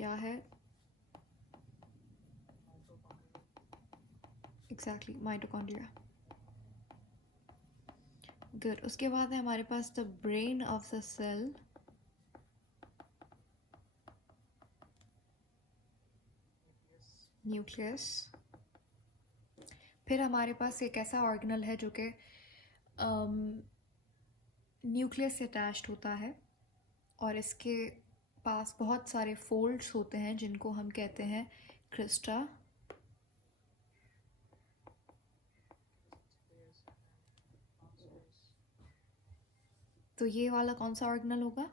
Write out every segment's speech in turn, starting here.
क्या है? Exactly, mitochondria. Good. उसके बाद है हमारे पास the brain of the cell, nucleus. फिर हमारे पास एक ऐसा ऑर्गेनल है जो कि न्यूक्लियस से अटैच्ड होता है और इसके पास बहुत सारे फोल्ड्स होते हैं जिनको हम कहते हैं क्रिस्टा। तो ये वाला कौन सा ऑर्गेनल होगा?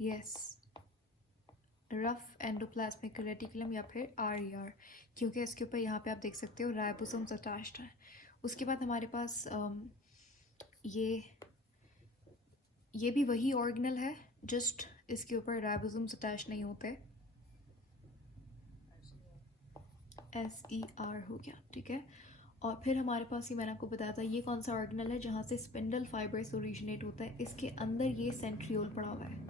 यस, रफ एंडोप्लाज्मिक रेटिकुलम या फिर RER, क्योंकि इसके ऊपर यहाँ पे आप देख सकते हो राइबोसोम्स अटैच्ड हैं। उसके बाद हमारे पास ये भी वही ऑर्गेनल है, जस्ट इसके ऊपर राइबोसोम्स अटैच नहीं होते। SER हो गया, ठीक है। और फिर हमारे पास ही मैंने आपको बताया था ये कौन सा ऑर्गेनल है जहाँ से स्पिंडल फाइबर्स ओरिजिनेट होता है। इसके अंदर ये सेंट्रियोल पड़ा हुआ है।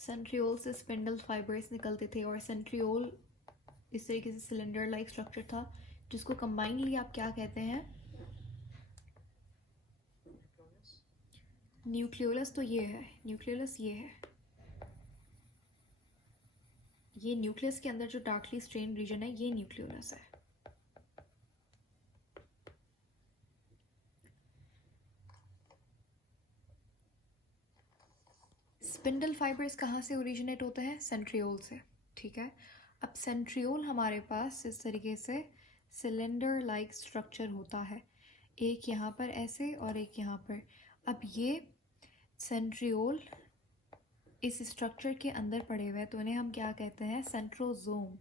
सेंट्रियोल से स्पिंडल फाइबर्स निकलते थे और सेंट्रियोल इस तरीके से सिलेंडर लाइक स्ट्रक्चर था जिसको कंबाइनली आप क्या कहते हैं? न्यूक्लियोलस। तो ये है न्यूक्लियोलस, ये है। ये न्यूक्लियस के अंदर जो डार्कली स्ट्रेन रीजन है ये न्यूक्लियोलस है। स्पिंडल फाइबर्स कहाँ से ओरिजिनेट होते हैं? सेंट्रियोल से, ठीक है। अब सेंट्रियोल हमारे पास इस तरीके से सिलेंडर लाइक स्ट्रक्चर होता है, एक यहाँ पर ऐसे और एक यहाँ पर। अब ये सेंट्रियोल इस स्ट्रक्चर के अंदर पड़े हुए हैं तो इन्हें हम क्या कहते हैं? सेंट्रोजोम।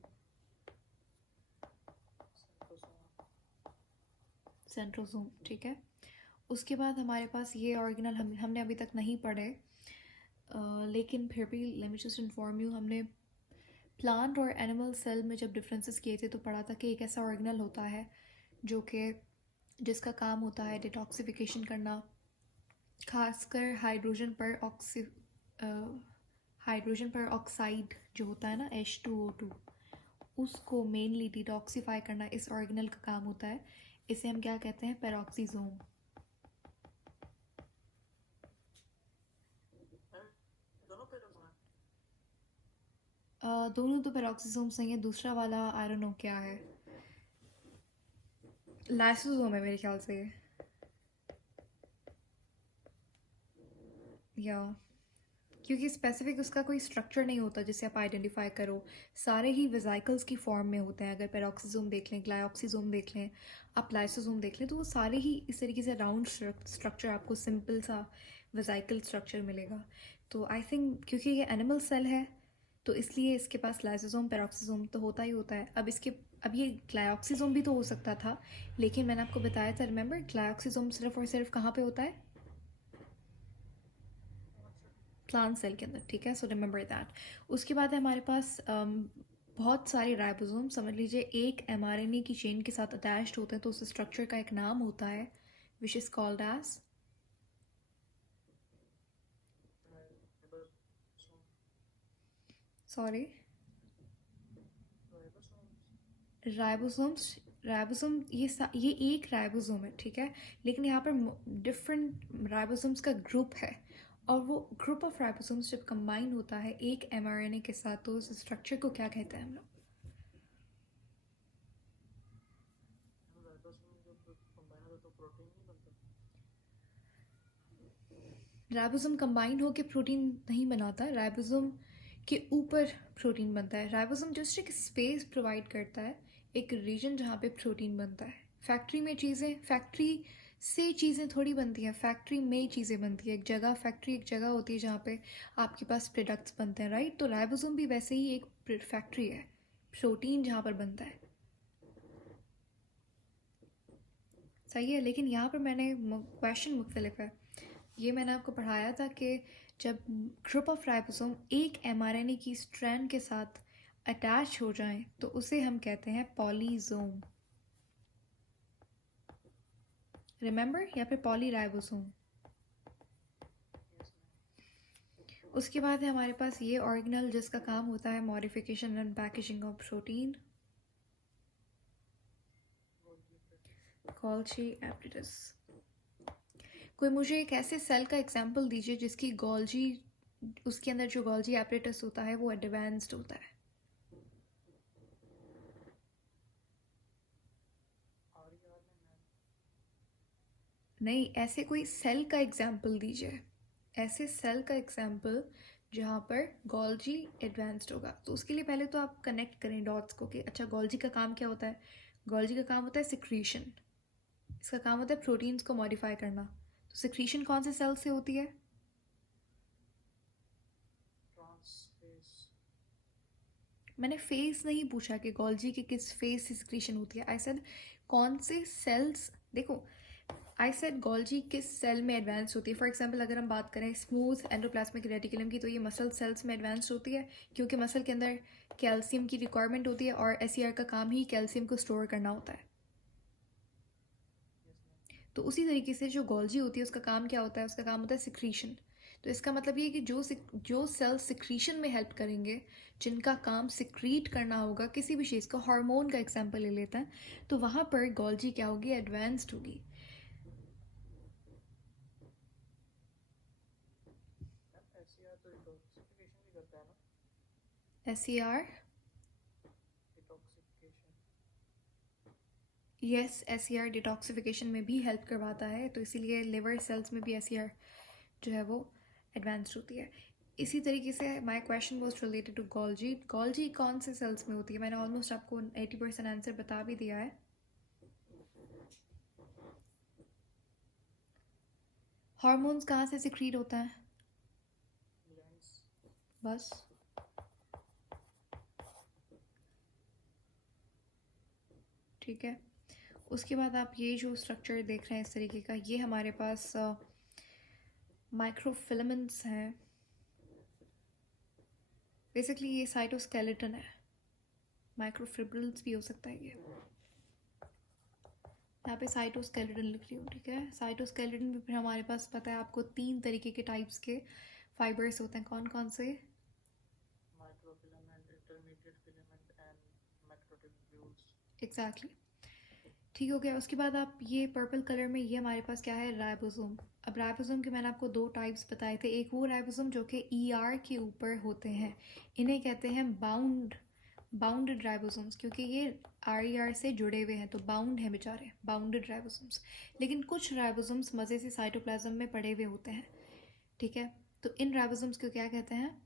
सेंट्रोजोम, ठीक है। उसके बाद हमारे पास ये ऑर्गेनल हमने अभी तक नहीं पढ़े, लेकिन फिर भी let me just inform you, हमने प्लांट और एनिमल सेल में जब डिफरेंसेस किए थे तो पढ़ा था कि एक ऐसा ऑर्गेनल होता है जो कि जिसका काम होता है डिटॉक्सिफिकेशन करना, खासकर हाइड्रोजन पर ऑक्साइड जो होता है ना H2O2, उसको मेनली डिटॉक्सिफाई करना इस ऑर्गेनल का काम होता है। इसे हम क्या कहते हैं? पेरोक्सीजोम। दोनों तो पेरोक्सीसोम्स नहीं है, दूसरा वाला आई डोंट नो क्या है, लाइसोसोम है मेरे ख्याल से। या क्योंकि स्पेसिफिक उसका कोई स्ट्रक्चर नहीं होता जिसे आप आइडेंटिफाई करो, सारे ही वेजाइकल्स की फॉर्म में होते हैं। अगर पेरोक्सीसोम देख लें, ग्लाइऑक्सीसोम देख लें, आप लाइसोसोम देख लें, तो वो सारे ही इस तरीके से राउंड स्ट्रक्चर, आपको सिंपल सा वेजाइकल स्ट्रक्चर मिलेगा। तो आई थिंक क्योंकि ये एनिमल सेल है तो इसलिए इसके पास लाइसोसोम पेरोक्सीसोम तो होता ही होता है। अब ये ग्लाइऑक्सीसोम भी तो हो सकता था, लेकिन मैंने आपको बताया था, रिमेंबर, ग्लाइऑक्सीसोम सिर्फ और सिर्फ कहाँ पे होता है? प्लांट सेल के अंदर, ठीक है। So remember that. उसके बाद है हमारे पास बहुत सारे राइबोसोम, समझ लीजिए एक mRNA की चेन के साथ अटैच्ड होते हैं, तो उस स्ट्रक्चर का एक नाम होता है which is called as sorry ribosomes. Ribosome ये एक राइबोसोम है, ठीक है, लेकिन यहाँ पर डिफरेंट राइबोसोम्स का ग्रुप है और वो ग्रुप ऑफ राइबोसोम्स जब कंबाइन होता है एक mRNA के साथ तो उस स्ट्रक्चर को क्या कहते हैं हम लोग? राइबोसोम कंबाइन होकर प्रोटीन नहीं बनाता, राइबोसोम के ऊपर प्रोटीन बनता है। राइबोसोम जस्ट एक स्पेस प्रोवाइड करता है, एक रीजन जहाँ पे प्रोटीन बनता है। फैक्ट्री से चीज़ें थोड़ी बनती हैं, फैक्ट्री में चीज़ें बनती है। फैक्ट्री एक जगह होती है जहाँ पे आपके पास प्रोडक्ट्स बनते हैं, राइट। तो राइबोसोम भी वैसे ही एक फैक्ट्री है, प्रोटीन जहाँ पर बनता है, सही है। लेकिन यहाँ पर मैंने क्वेश्चन मुख्तलिफ है। ये मैंने आपको पढ़ाया था कि जब ग्रुप ऑफ राइबोसोम एक mRNA की स्ट्रैंड के साथ अटैच हो जाएं तो उसे हम कहते हैं पॉलीजोम, रिमेंबर, या फिर पॉलीराइबोसोम। उसके बाद है हमारे पास ये ऑर्गेनल जिसका काम होता है modification and packaging of protein, Golgi apparatus. कोई मुझे एक ऐसे सेल का एग्जांपल दीजिए जिसकी गोल्जी, उसके अंदर जो गोल्जी एप्रेटस होता है वो एडवांस्ड होता है। नहीं, ऐसे कोई सेल का एग्जांपल दीजिए, ऐसे सेल का एग्जांपल जहाँ पर गोल्जी एडवांस्ड होगा। तो उसके लिए पहले तो आप कनेक्ट करें डॉट्स को कि अच्छा गोल्जी का काम क्या होता है। गोल्जी का काम होता है सिक्रीशन, इसका काम होता है प्रोटीन्स को मॉडिफाई करना। तो सिक्रीशन कौन से सेल से होती है? मैंने फेस नहीं पूछा कि गोल्जी के किस फेस से सिक्रीशन होती है, आई सेड कौन से सेल्स। देखो, आई सेड गोल्जी किस सेल में एडवांस होती है। फॉर एग्जांपल अगर हम बात करें स्मूथ एंडोप्लाज्मिक रेटिकुलम की, तो ये मसल सेल्स में एडवांस होती है क्योंकि मसल के अंदर कैल्शियम की रिक्वायरमेंट होती है और एसईआर का काम ही कैल्शियम को स्टोर करना होता है। तो उसी तरीके से जो गोल्जी होती है उसका काम क्या होता है? उसका काम होता है सिक्रीशन। तो इसका मतलब ये है कि जो सेल सिक्रीशन में हेल्प करेंगे, जिनका काम सिक्रीट करना होगा किसी भी चीज़ को, हार्मोन का एग्जांपल ले लेते हैं, तो वहाँ पर गोल्जी क्या होगी? एडवांस्ड होगी। एसईआर, यस, एसईआर डिटॉक्सिफिकेशन में भी हेल्प करवाता है, तो इसीलिए लिवर सेल्स में भी एसईआर जो है वो एडवांस्ड होती है। इसी तरीके से my question was related to Golgi. Golgi कौन से सेल्स में होती है? मैंने ऑलमोस्ट आपको 80% आंसर बता भी दिया है। हार्मोन्स कहाँ से सिक्रीट होता है? बस, ठीक है। उसके बाद आप ये जो स्ट्रक्चर देख रहे हैं इस तरीके का, ये हमारे पास माइक्रोफिलामेंट्स हैं। बेसिकली ये साइटोस्केलेटन है, माइक्रोफिब्रिल्स भी हो सकता है ये। यहाँ पे साइटोस्केलेटन लिख रही हूँ, ठीक है। साइटोस्केलेटन में फिर हमारे पास पता है आपको 3 तरीके के टाइप्स के फाइबर्स होते हैं। कौन कौन से? एग्जैक्टली, ठीक हो गया। उसके बाद आप ये पर्पल कलर में, ये हमारे पास क्या है? राइबोसोम। अब राइबोसोम के मैंने आपको 2 टाइप्स बताए थे। एक वो राइबोसोम जो कि ईआर के ऊपर होते हैं, इन्हें कहते हैं बाउंडेड राइबोसोम्स, क्योंकि ये आर से जुड़े हुए हैं तो बाउंड है बेचारे, बाउंडेड राइबोसोम्स। लेकिन कुछ राइबोसोम्स मज़े से साइटोप्लाज्म में पड़े हुए होते हैं, ठीक है। तो इन राइबोसोम्स को क्या कहते हैं?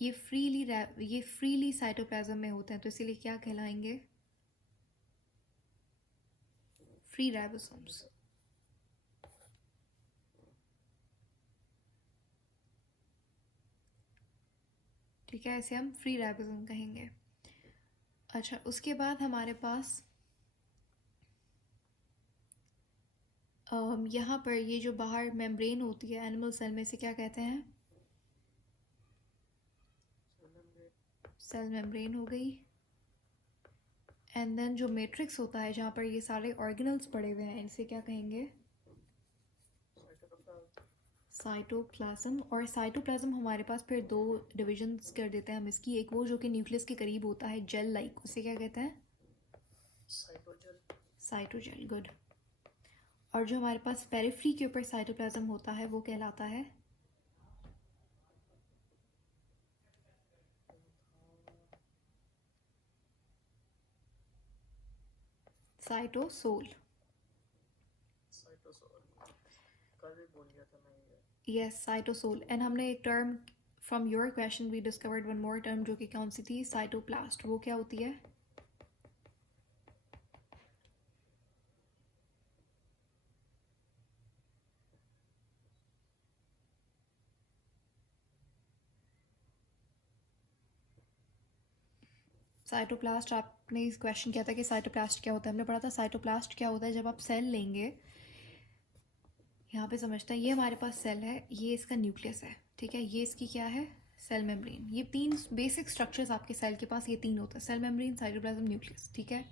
ये फ्रीली साइटोप्लाज्म में होते हैं, तो इसीलिए क्या कहलाएंगे? Free ribosomes. ठीक है, ऐसे हम फ्री राइबोसोम कहेंगे। अच्छा, उसके बाद हमारे पास यहाँ पर ये जो बाहर मेम्ब्रेन होती है एनिमल सेल में, से क्या कहते हैं? सेल मेम्ब्रेन हो गई। एंड देन जो मैट्रिक्स होता है जहाँ पर ये सारे ऑर्गेनल्स पड़े हुए हैं, इनसे क्या कहेंगे? साइटोप्लाज्म। और साइटोप्लाज्म हमारे पास फिर 2 डिविजन्स कर देते हैं हम इसकी। एक वो जो कि न्यूक्लियस के करीब होता है, जेल लाइक, उसे क्या कहते हैं? Cytogel, good. और जो हमारे पास पेरिफ्री के ऊपर साइटोप्लाज्म होता है वो कहलाता है साइटोसोल। Yes, cytosol. एंड हमने एक term, from your question we discovered one more term, जो कि कौन सी थी? साइटोप्लास्ट। वो क्या होती है? साइटोप्लास्ट। आपने इस क्वेश्चन किया था कि साइटोप्लास्ट क्या होता है, हमने पढ़ा था साइटोप्लास्ट क्या होता है। जब आप सेल लेंगे, यहाँ पे समझता है, ये हमारे पास सेल है, ये इसका न्यूक्लियस है, ठीक है, ये इसकी क्या है, सेल मेम्ब्रेन। ये तीन बेसिक स्ट्रक्चर्स आपके सेल के पास ये तीन होते हैं, सेल मेम्ब्रेन, साइटोप्लाज्म, न्यूक्लियस, ठीक है।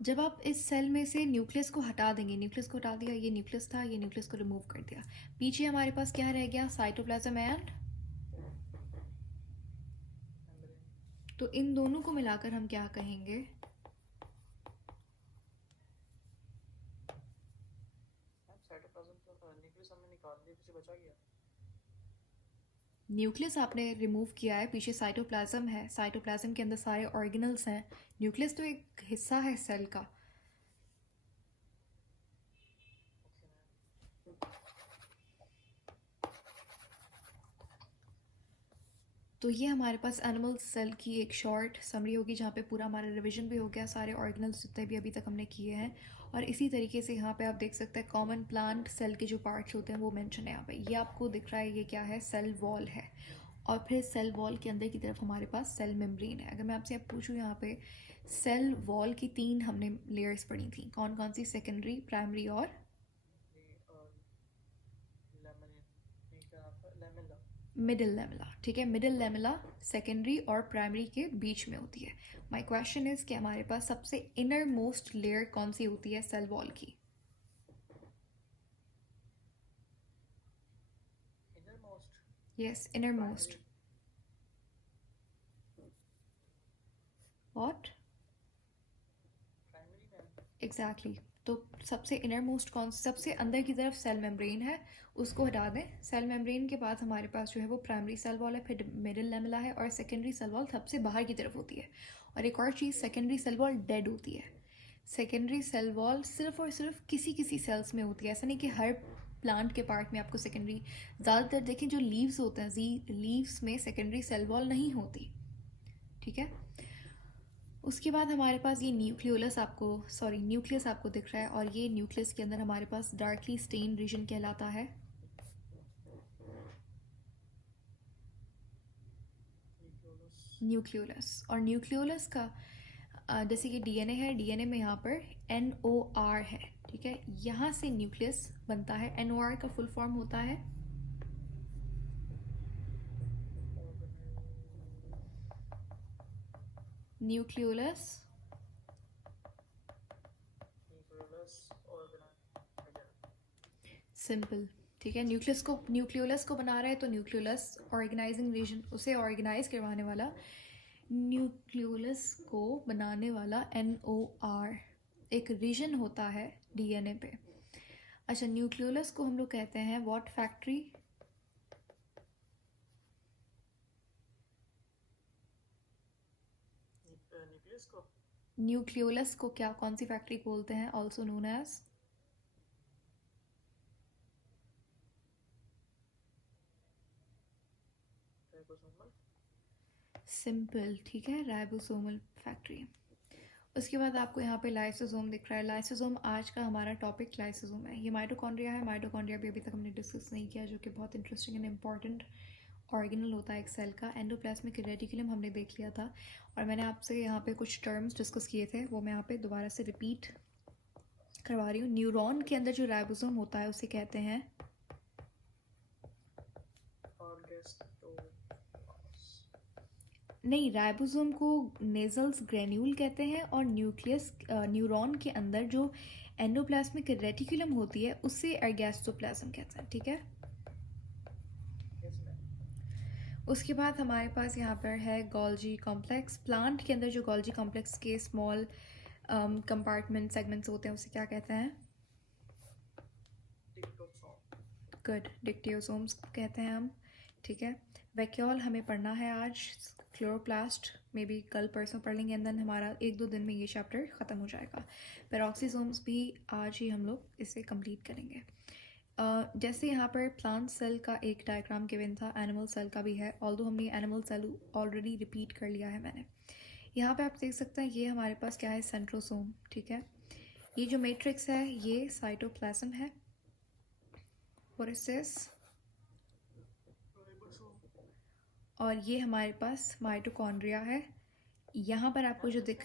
जब आप इस सेल में से न्यूक्लियस को हटा देंगे, न्यूक्लियस को हटा दिया, ये न्यूक्लियस था, ये न्यूक्लियस को रिमूव कर दिया, पीछे हमारे पास क्या रह गया, साइटोप्लाज्म एंड, तो इन दोनों को मिलाकर हम क्या कहेंगे, न्यूक्लियस आपने रिमूव किया है, पीछे साइटोप्लाज्म है, साइटोप्लाज्म के अंदर सारे ऑर्गेनल्स हैं, न्यूक्लियस तो एक हिस्सा है सेल का। तो ये हमारे पास एनिमल सेल की एक शॉर्ट समरी होगी, जहाँ पे पूरा हमारा रिवीजन भी हो गया, सारे ऑर्गेनल्स जितने भी अभी तक हमने किए हैं। और इसी तरीके से यहाँ पे आप देख सकते हैं कॉमन प्लांट सेल के जो पार्ट्स होते हैं वो मेंशन है यहाँ पे। ये आपको दिख रहा है, ये क्या है, सेल वॉल है। और फिर सेल वॉल के अंदर की तरफ हमारे पास सेल मेम्ब्रेन है। अगर मैं आपसे अब पूछूँ, यहाँ पे सेल वॉल की तीन हमने लेयर्स पढ़ी थी, कौन कौन सी, सेकेंडरी, प्राइमरी और मिडिल लेमेला, ठीक है। मिडिल लेमेला सेकेंडरी और प्राइमरी के बीच में होती है। माय क्वेश्चन इज कि हमारे पास सबसे इनर मोस्ट लेयर कौन सी होती है सेल वॉल की, yes, inner most, what, exactly. तो सबसे इनर मोस्ट कौन, सबसे अंदर की तरफ सेल मेम्ब्रेन है, उसको हटा दें। सेल मेम्ब्रेन के बाद हमारे पास जो है वो प्राइमरी सेल वॉल है, फिर मिडिल लेमेला है, और सेकेंडरी सेल वॉल सबसे बाहर की तरफ होती है। और एक और चीज़, सेकेंडरी सेल वॉल डेड होती है। सेकेंडरी सेल वॉल सिर्फ और सिर्फ किसी किसी सेल्स में होती है, ऐसा नहीं कि हर प्लांट के पार्ट में आपको सेकेंडरी। ज़्यादातर देखें जो लीव्स होते हैं, लीव्स में सेकेंडरी सेल वॉल नहीं होती, ठीक है। उसके बाद हमारे पास ये न्यूक्लियोलस आपको, सॉरी, न्यूक्लियस आपको दिख रहा है, और ये न्यूक्लियस के अंदर हमारे पास डार्कली स्टेन रीजन कहलाता है, न्यूक्लियोलस। और न्यूक्लियोलस का जैसे कि डीएनए है, डीएनए में यहाँ पर NOR है, ठीक है, यहाँ से न्यूक्लियस बनता है। NOR का फुल फॉर्म होता है, न्यूक्लियोलस, सिंपल, ठीक है। न्यूक्लियोलस को बना रहा है, तो न्यूक्लियोलस ऑर्गेनाइजिंग रीजन, उसे ऑर्गेनाइज करवाने वाला, न्यूक्लियोलस को बनाने वाला NOR एक रीजन होता है डीएनए पे। अच्छा, न्यूक्लियोलस को हम लोग कहते हैं व्हाट फैक्ट्री, न्यूक्लियोलस को क्या, कौन सी फैक्ट्री बोलते हैं, ऑल्सो नोन एज, सिंपल, ठीक है, राइबोसोमल फैक्ट्री। उसके बाद आपको यहाँ पे लाइसोसोम दिख रहा है। लाइसोसोम आज का हमारा टॉपिक लाइसोसोम है। ये माइटोकॉन्ड्रिया है, माइटोकॉन्ड्रिया भी अभी तक हमने डिस्कस नहीं किया, जो कि बहुत इंटरेस्टिंग एंड इम्पॉर्टेंट ऑर्गेनल होता है एक सेल का। एंडोप्लाज्मिक रेटिकुलम हमने देख लिया था, और मैंने आपसे यहाँ पे कुछ टर्म्स डिस्कस किए थे, वो मैं यहाँ पे दोबारा से रिपीट करवा रही हूँ। न्यूरॉन के अंदर जो राइबोसोम होता है उसे कहते हैं, नहीं, राइबोसोम को नेजल्स ग्रेन्यूल कहते हैं, और न्यूरॉन के अंदर जो एंडोप्लाज्मिक रेटिकुलम होती है उससे एर्गैस्टोप्लाज्म कहते हैं, ठीक है। उसके बाद हमारे पास यहाँ पर है गोल्जी कॉम्प्लेक्स। प्लांट के अंदर जो गोल्जी कॉम्प्लेक्स के स्मॉल कंपार्टमेंट सेगमेंट्स होते हैं उसे क्या कहते हैं, गुड, डिक्टियोसोम्स कहते हैं हम, ठीक है। वैक्यूल हमें पढ़ना है आज, क्लोरोप्लास्ट में भी कल परसों पढ़ लेंगे, एंड देन हमारा 1-2 दिन में ये चैप्टर ख़त्म हो जाएगा। पेरोक्सीसोम्स भी आज ही हम लोग इसे कंप्लीट करेंगे। जैसे यहाँ पर प्लांट सेल का एक डायग्राम गिवन था, एनिमल सेल का भी है, ऑल्दो हमने एनिमल सेल ऑलरेडी रिपीट कर लिया है मैंने। यहाँ पे आप देख सकते हैं, ये हमारे पास क्या है, सेंट्रोसोम, ठीक है। ये जो मैट्रिक्स है ये साइटोप्लाज्म है, और इसेस, और ये हमारे पास माइटोकॉन्ड्रिया है। यहाँ पर आपको जो दिख,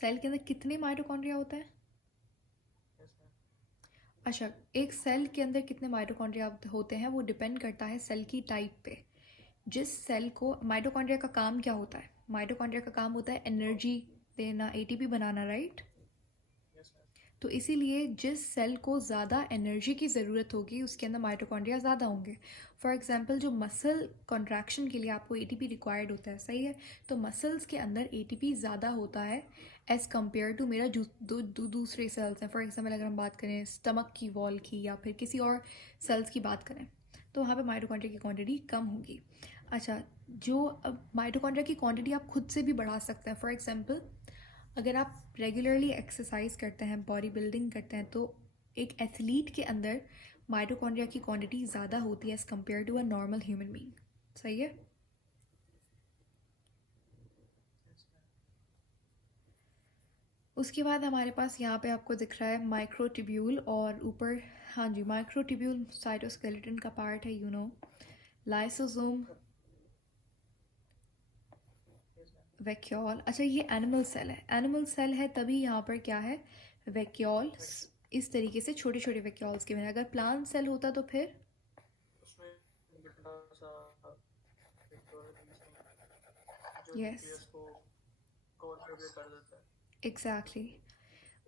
सेल के अंदर कितने माइटोकॉन्ड्रिया होते हैं? अच्छा, एक सेल के अंदर कितने माइटोकॉन्ड्रिया होते हैं वो डिपेंड करता है सेल की टाइप पे। जिस सेल को माइटोकॉन्ड्रिया का काम क्या होता है? माइटोकॉन्ड्रिया का काम होता है एनर्जी देना, एटीपी बनाना, राइट? तो इसीलिए जिस सेल को ज़्यादा एनर्जी की ज़रूरत होगी उसके अंदर माइटोकॉन्ड्रिया ज़्यादा होंगे। फॉर एग्जांपल जो मसल कॉन्ट्रैक्शन के लिए आपको एटीपी रिक्वायर्ड होता है, सही है, तो मसल्स के अंदर एटीपी ज़्यादा होता है एज़ कम्पेयर टू मेरा दूसरे सेल्स हैं। फॉर एग्जांपल अगर हम बात करें स्टमक की वॉल की या फिर किसी और सेल्स की बात करें तो वहाँ पे माइटोकॉन्ड्रिया की क्वांटिटी कम होगी। अच्छा, जो अब माइटोकॉन्ड्रिया की क्वांटिटी आप खुद से भी बढ़ा सकते हैं। फॉर एग्जांपल अगर आप रेगुलरली एक्सरसाइज करते हैं, बॉडी बिल्डिंग करते हैं, तो एक एथलीट के अंदर माइटोकॉन्ड्रिया की क्वांटिटी ज़्यादा होती है as compare to a normal human being, सही है। उसके बाद हमारे पास यहाँ पे आपको दिख रहा है माइक्रोट्यूब्यूल और ऊपर, हाँ जी, माइक्रोट्यूब्यूल साइटोस्केलेटन का पार्ट है, यू नो। Lysosome, vacuole. अच्छा, ये एनिमल सेल है, एनिमल सेल है तभी यहाँ पर क्या है, वैक्यूल। इस तरीके से छोटे छोटे वैक्यूल्स के बने। अगर प्लांट सेल होता तो फिर यस, एग्जैक्टली।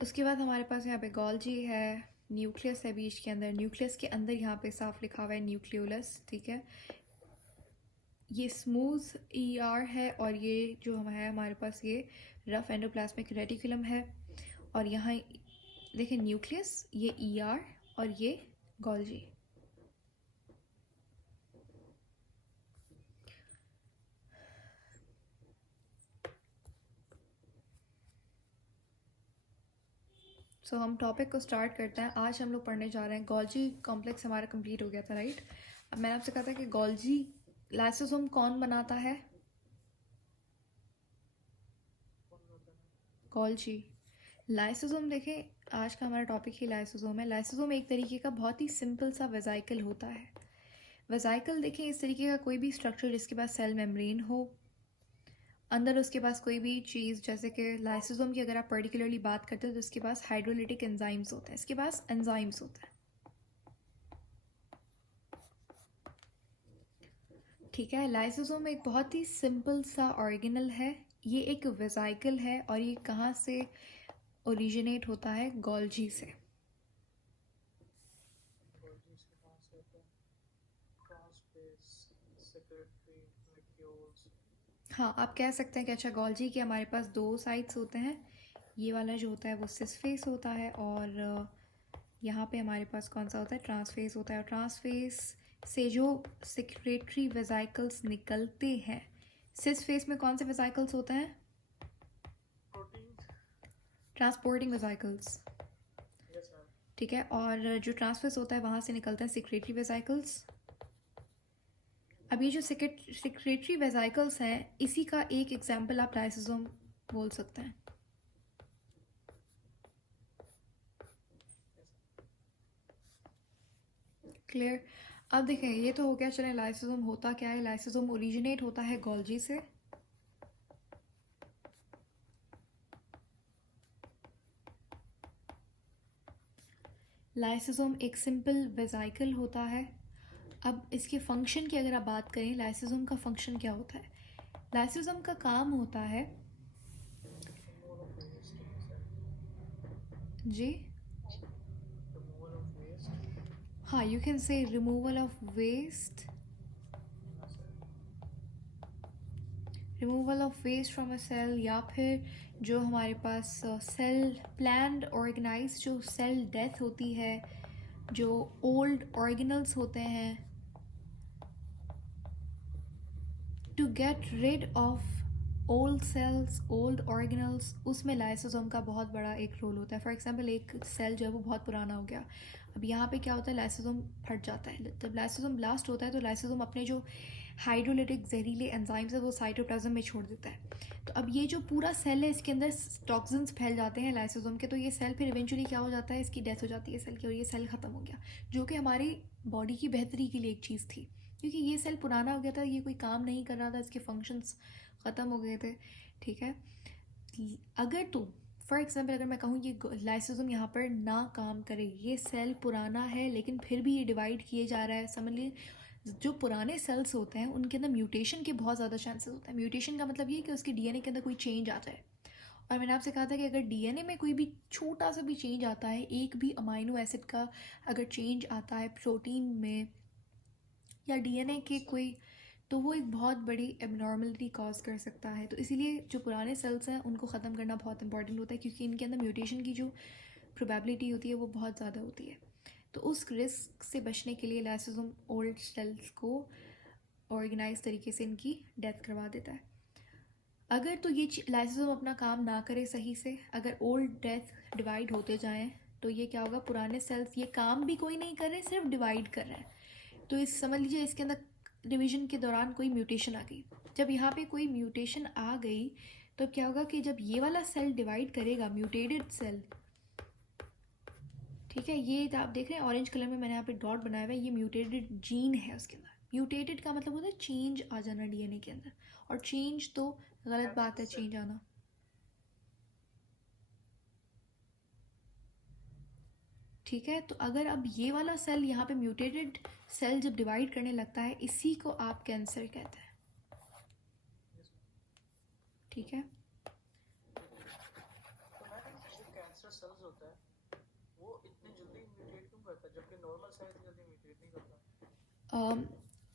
उसके बाद हमारे पास यहाँ पे गोल्जी है, न्यूक्लियस है बीच के अंदर, न्यूक्लियस के अंदर यहाँ पे साफ लिखा हुआ है न्यूक्लियोलस, ठीक है। ये स्मूथ ईआर है और ये जो हम है हमारे पास ये रफ एंडोप्लाज्मिक रेटिकुलम है। और यहाँ देखिए न्यूक्लियस, ये ईआर और ये गोल्जी। सो हम टॉपिक को स्टार्ट करते हैं। आज हम लोग पढ़ने जा रहे हैं, गोल्जी कॉम्प्लेक्स हमारा कंप्लीट हो गया था, राइट। अब मैंने आपसे कहा था कि गोल्जी लाइसोसोम कौन बनाता है? गोल्जी। लाइसोसोम देखें, आज का हमारा टॉपिक ही लाइसोसोम है। लाइसोसोम एक तरीके का बहुत ही सिंपल सा वेजाइकल होता है। वेजाइकल देखें इस तरीके का कोई भी स्ट्रक्चर जिसके पास सेल मेम्ब्रेन हो, अंदर उसके पास कोई भी चीज़, जैसे कि लाइसोसोम की अगर आप पर्टिकुलरली बात करते हो तो उसके पास हाइड्रोलिटिक एंजाइम्स होते हैं, इसके पास एंजाइम्स होते हैं, ठीक है। लाइसोसोम एक बहुत ही सिंपल सा ऑर्गेनल है, ये एक वेजाइकल है और ये कहाँ से ओरिजिनेट होता है? गोल्जी से। हाँ, आप कह सकते हैं कि अच्छा गोल्जी के हमारे पास दो साइड्स होते हैं, ये वाला जो होता है वो सिस फेस होता है और यहाँ पे हमारे पास कौन सा होता है? ट्रांसफेस होता है। और ट्रांसफेस से जो सेक्रेटरी वेजाइकल्स निकलते हैं, सिस फेस में कौन से वेजाइकल्स होते हैं? ट्रांसपोर्टिंग वेजाइकल्स, ठीक है। और जो ट्रांसफेस होता है वहाँ से निकलते हैं सेक्रेटरी वेजाइकल्स। अब ये जो सेक्रेटरी वेजाइकल्स हैं इसी का एक एग्जाम्पल आप लाइसोसोम बोल सकते हैं, क्लियर। अब देखें, ये तो हो गया, चलें लाइसोसोम होता क्या है। लाइसोसोम ओरिजिनेट होता है गोल्जी से। लाइसोसोम एक सिंपल वेजाइकल होता है। अब इसके फंक्शन की अगर आप बात करें, लाइसोसोम का फंक्शन क्या होता है? लाइसोसोम का काम होता है जी, हाँ, you can say removal of waste, removal of waste from a cell, या फिर जो हमारे पास सेल प्लान्ड ऑर्गेनाइज जो सेल डेथ होती है, जो ओल्ड ऑर्गेनल्स होते हैं, to get rid of old cells, old organelles, उसमें लाइसोसोम का बहुत बड़ा एक रोल होता है। फॉर एग्जांपल एक सेल जो है वो बहुत पुराना हो गया, अब यहाँ पे क्या होता है, लाइसोसोम फट जाता है। जब लाइसोसोम ब्लास्ट होता है तो लाइसोसोम अपने जो हाइड्रोलिटिक जहरीले एंजाइम्स है वो साइटोप्लाज्म में छोड़ देता है। तो अब ये जो पूरा सेल है इसके अंदर टॉक्सिन्स फैल जाते हैं लाइसोसोम के, तो ये सेल फिर इवेंचुअली क्या हो जाता है, इसकी डेथ हो जाती है सेल की और ये सेल ख़त्म हो गया, जो कि हमारी बॉडी की बेहतरी के लिए एक चीज़ थी, क्योंकि ये सेल पुराना हो गया था, ये कोई काम नहीं कर रहा था, इसके फंक्शंस ख़त्म हो गए थे, ठीक है। अगर तो फॉर एग्जाम्पल अगर मैं कहूँ ये लाइसोसोम यहाँ पर ना काम करे, ये सेल पुराना है लेकिन फिर भी ये डिवाइड किए जा रहा है, समझ लीजिए जो पुराने सेल्स होते हैं उनके अंदर म्यूटेशन के बहुत ज़्यादा चांसेस होते हैं। म्यूटेशन का मतलब ये है कि उसके डीएनए के अंदर कोई चेंज आ जाए। और मैंने आपसे कहा था कि अगर डीएनए में कोई भी छोटा सा भी चेंज आता है, एक भी अमाइनो एसिड का अगर चेंज आता है प्रोटीन में या डीएनए के कोई, तो वो एक बहुत बड़ी एबनॉर्मलिटी कॉज कर सकता है। तो इसीलिए जो पुराने सेल्स हैं उनको ख़त्म करना बहुत इंपॉर्टेंट होता है, क्योंकि इनके अंदर म्यूटेशन की जो प्रोबेबिलिटी होती है वो बहुत ज़्यादा होती है। तो उस रिस्क से बचने के लिए लाइसोसोम ओल्ड सेल्स को ऑर्गेनाइज तरीके से इनकी डेथ करवा देता है। अगर तो ये लाइसोसोम अपना काम ना करे सही से, अगर ओल्ड डेथ डिवाइड होते जाएं, तो ये क्या होगा, पुराने सेल्स ये काम भी कोई नहीं कर रहे, सिर्फ डिवाइड कर रहे हैं। तो इस समझ लीजिए इसके अंदर डिवीजन के दौरान कोई म्यूटेशन आ गई। जब यहाँ पे कोई म्यूटेशन आ गई तो क्या होगा कि जब ये वाला सेल डिवाइड करेगा, म्यूटेटेड सेल, ठीक है, ये आप देख रहे हैं ऑरेंज कलर में मैंने यहाँ पे डॉट बनाया हुआ है, ये म्यूटेटेड जीन है उसके अंदर। म्यूटेटेड का मतलब होता है चेंज आ जाना डीएनए के अंदर, और चेंज तो गलत बात है, चेंज आना। ठीक है, तो अगर अब ये वाला सेल यहाँ पे म्यूटेटेड सेल जब डिवाइड करने लगता है, इसी को आप कैंसर कहते हैं। ठीक है, तो मैडम जो कैंसर सेल्स होता है वो इतनी जल्दी म्यूटेट क्यों करता है जबकि नॉर्मल सेल जल्दी म्यूटेट नहीं करता?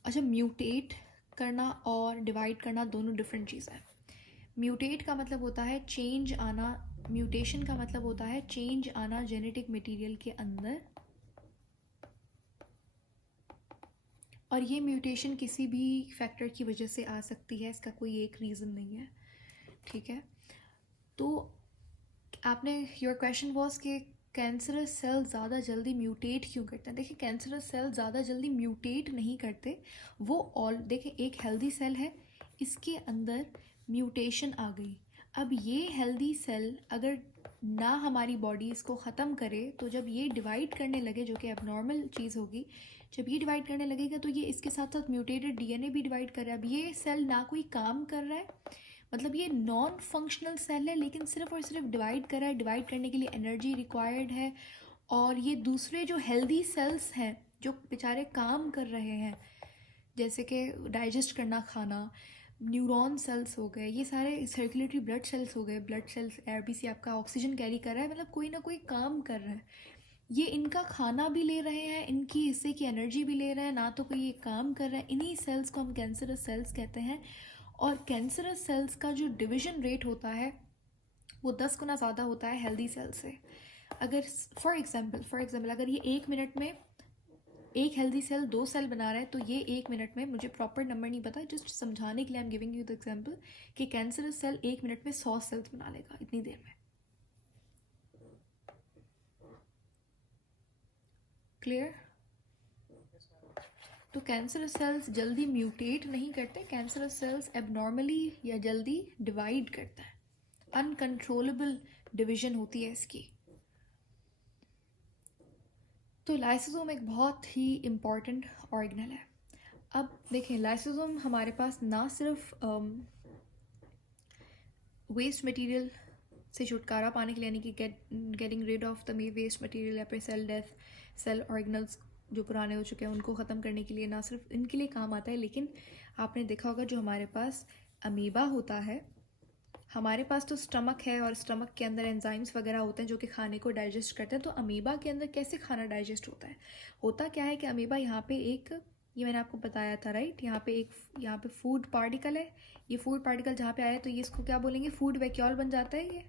अच्छा, म्यूटेट करना और डिवाइड करना दोनों डिफरेंट चीज़ है। म्यूटेट का मतलब होता है चेंज आना, म्यूटेशन का मतलब होता है चेंज आना जेनेटिक मटेरियल के अंदर, और ये म्यूटेशन किसी भी फैक्टर की वजह से आ सकती है, इसका कोई एक रीज़न नहीं है। ठीक है, तो आपने योर क्वेश्चन वॉज कि कैंसरस सेल ज़्यादा जल्दी म्यूटेट क्यों करते हैं। देखिए, कैंसरस सेल ज़्यादा जल्दी म्यूटेट नहीं करते, वो ऑल देखिए एक हेल्दी सेल है, इसके अंदर म्यूटेशन आ गई। अब ये हेल्दी सेल अगर ना हमारी बॉडी इसको ख़त्म करे, तो जब ये डिवाइड करने लगे, जो कि एबनॉर्मल चीज़ होगी, जब ये डिवाइड करने लगेगा तो ये इसके साथ साथ म्यूटेटेड डीएनए भी डिवाइड कर रहा है। अब ये सेल ना कोई काम कर रहा है, मतलब ये नॉन फंक्शनल सेल है, लेकिन सिर्फ और सिर्फ डिवाइड कर रहा है, डिवाइड करने के लिए एनर्जी रिक्वायर्ड है। और ये दूसरे जो हेल्दी सेल्स हैं जो बेचारे काम कर रहे हैं, जैसे कि डाइजेस्ट करना खाना, न्यूरॉन सेल्स हो गए, ये सारे सर्कुलेटरी ब्लड सेल्स हो गए, ब्लड सेल्स आरबीसी आपका ऑक्सीजन कैरी कर रहा है, मतलब कोई ना कोई काम कर रहा है। ये इनका खाना भी ले रहे हैं, इनकी हिस्से की एनर्जी भी ले रहे हैं, ना तो कोई ये काम कर रहा है। इन्हीं सेल्स को हम कैंसरस सेल्स कहते हैं। और कैंसरस सेल्स का जो डिवीजन रेट होता है वो 10 गुना ज़्यादा होता है हेल्दी सेल से। अगर फॉर एग्जांपल अगर ये 1 मिनट में एक हेल्दी सेल 2 सेल बना रहा है, तो ये 1 मिनट में, मुझे प्रॉपर नंबर नहीं पता, जस्ट समझाने के लिए I am giving you the example कि कैंसरस सेल 1 मिनट में 100 सेल्स बना लेगा इतनी देर में। क्लियर? तो कैंसरस सेल्स जल्दी म्यूटेट नहीं करते, कैंसरस सेल्स एबनॉर्मली या जल्दी डिवाइड करता है, अनकंट्रोलेबल डिवीजन होती है इसकी। तो लाइसोसोम एक बहुत ही इम्पॉर्टेंट ऑर्गेनल है। अब देखें, लाइसोसोम हमारे पास ना सिर्फ वेस्ट मटेरियल से छुटकारा पाने के लिए, यानी कि getting rid of the waste material या फिर सेल डेथ, सेल ऑर्गेनल्स जो पुराने हो चुके हैं उनको ख़त्म करने के लिए ना सिर्फ इनके लिए काम आता है, लेकिन आपने देखा होगा जो हमारे पास अमीबा होता है, हमारे पास तो स्टमक है और स्टमक के अंदर एंजाइम्स वगैरह होते हैं जो कि खाने को डाइजेस्ट करते हैं। तो अमीबा के अंदर कैसे खाना डाइजेस्ट होता है, होता क्या है कि अमीबा यहाँ पे एक, ये मैंने आपको बताया था राइट, यहाँ पे फूड पार्टिकल है, ये फूड पार्टिकल जहाँ पे आया तो ये इसको क्या बोलेंगे, फूड वैक्यूल बन जाता है ये।